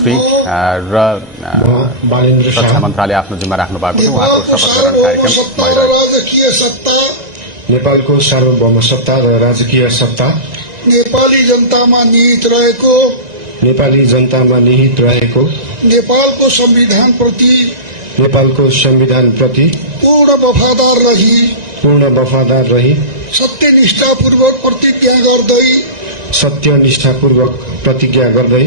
मन्त्री र रक्षा मन्त्रालय आफ्नो जिम्मा राख्नु भएको छ। उहाँको शपथ ग्रहण कार्यक्रम भइरहेको नेपालको सार्वभौम सत्ता र राजकीय सत्ता नेपाली जनतामा निहित रहेको नेपालको संविधान प्रति पूर्ण वफादार रही सत्यनिष्ठापूर्वक प्रतिज्ञा गर्दै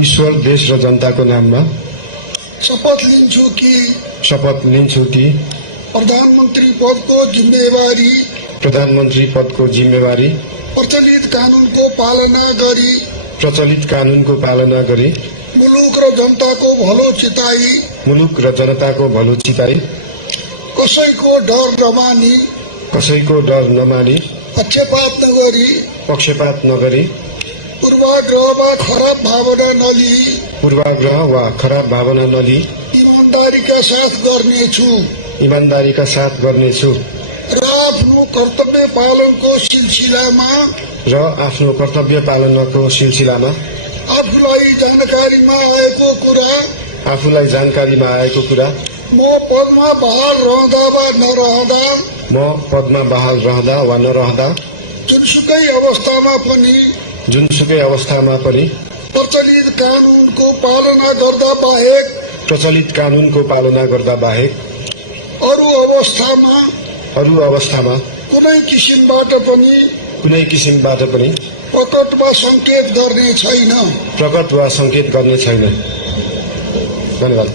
ईश्वर देश र जनताको नाममा शपथ लिन्छु कि प्रधानमन्त्री पदको जिम्मेवारी प्रचलित कानूनको पालना गरी मुलुक र जनताको भलो चिताई कसैको डर नमानी पक्षपात नगरी पूर्वाग्रह वा खराब भावना नलिई ईमानदारीका साथ गर्नेछु र आफ्नो कर्तव्य पालनको सिलसिलामा आफूलाई जानकारीमा आएको कुरा म पदमा बहाल रहँदा वा नरहँदा जुनसुकै अवस्थामा पनि प्रचलित कानूनको पालना गर्दा बाहेक अरू अवस्थामा कुनै किसिमबाट पनि प्रकट वा संकेत गर्ने छैन। धन्यवाद।